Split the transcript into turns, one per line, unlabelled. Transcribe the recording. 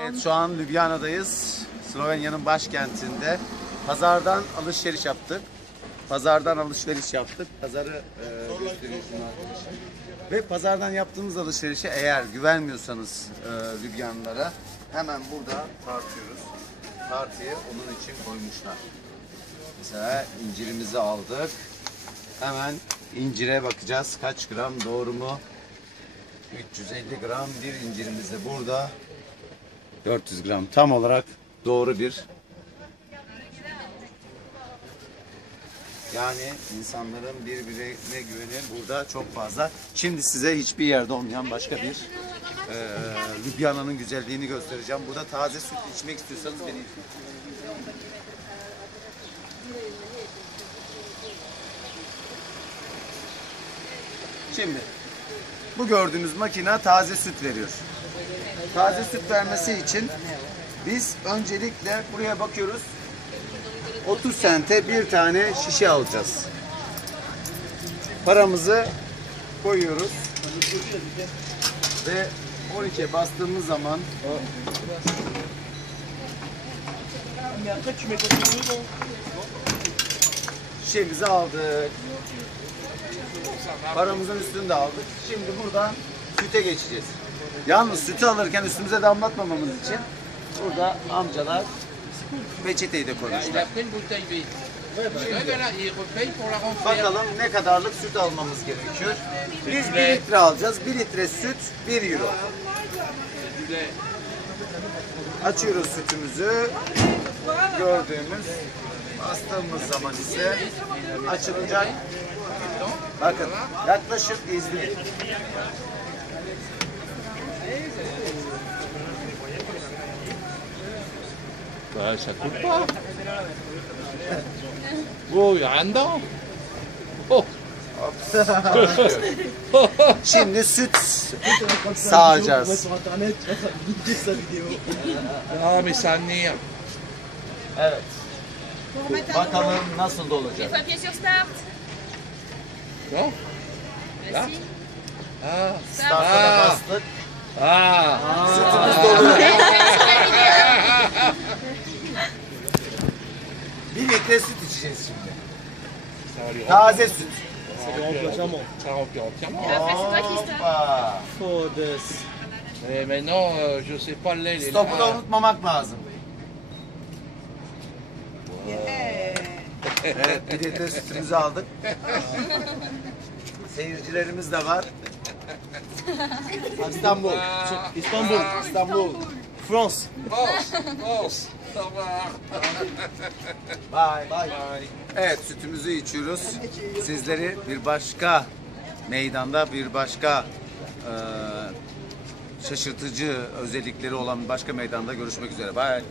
Evet şu an Ljubljana'dayız. Slovenya'nın başkentinde. Pazardan alışveriş yaptık. Pazardan alışveriş yaptık. Pazarı e, arkadaşlar. Ve pazardan yaptığımız alışverişe eğer güvenmiyorsanız e, Ljubljanlılara hemen burada tartıyoruz. Tartıyı onun için koymuşlar. Mesela incirimizi aldık. Hemen incire bakacağız. Kaç gram doğru mu? 350 gram bir incirimiz de burada. 400 gram tam olarak doğru bir yani insanların birbirine güveni burada çok fazla. Şimdi size hiçbir yerde olmayan başka bir e, Ljubljana'nın güzelliğini göstereceğim. Burada taze süt içmek istiyorsanız beni Şimdi bu gördüğünüz makine taze süt veriyor. Taze süt vermesi için biz öncelikle buraya bakıyoruz. 30 sente bir tane şişe alacağız. Paramızı koyuyoruz. Ve 12'ye bastığımız zaman şişemizi aldık. Paramızın üstünü de aldık. Şimdi buradan süte geçeceğiz. Yalnız sütü alırken üstümüze damlatmamamız için burada amcalar peçeteyi de koymuşlar. Bakalım ne kadarlık süt almamız gerekiyor. Biz 1 litre alacağız. 1 litre süt 1 euro. Açıyoruz sütümüzü. Gördüğümüz bastığımız zaman ise açılacak. Bakın yaklaşık izleyin.
Bah, ça coule pas. Oh, il n'y a rien dedans. Oh,
Şimdi süt sağacağız.
ah, mais ça nire.
Evet. Bakalım nasıl olacak.
faut appuyer sur start.
Non
Bah, si.
Ah,
Start'a
Ah.
bastık.
Ah.
Sütümüz doluyor. Bir litre süt içeceğiz şimdi. Taze süt.
Lui remplit entièrement.
Ça remplit entièrement.
Et c'est.
Hoppa.
Oh, des.
Mais maintenant, euh, je sais pas le lait, il est
Stopu da
là.
unutmamak lazım. Evet, bir litre sütümüzü aldık. Seyircilerimiz de var. İstanbul.
Istanbul, Istanbul. France.
Au revoir.
Bye.
Bye.
Evet, sütümüzü içiyoruz. Sizleri bir başka meydanda, bir başka e, şaşırtıcı özellikleri olan başka meydanda görüşmek üzere. Bye.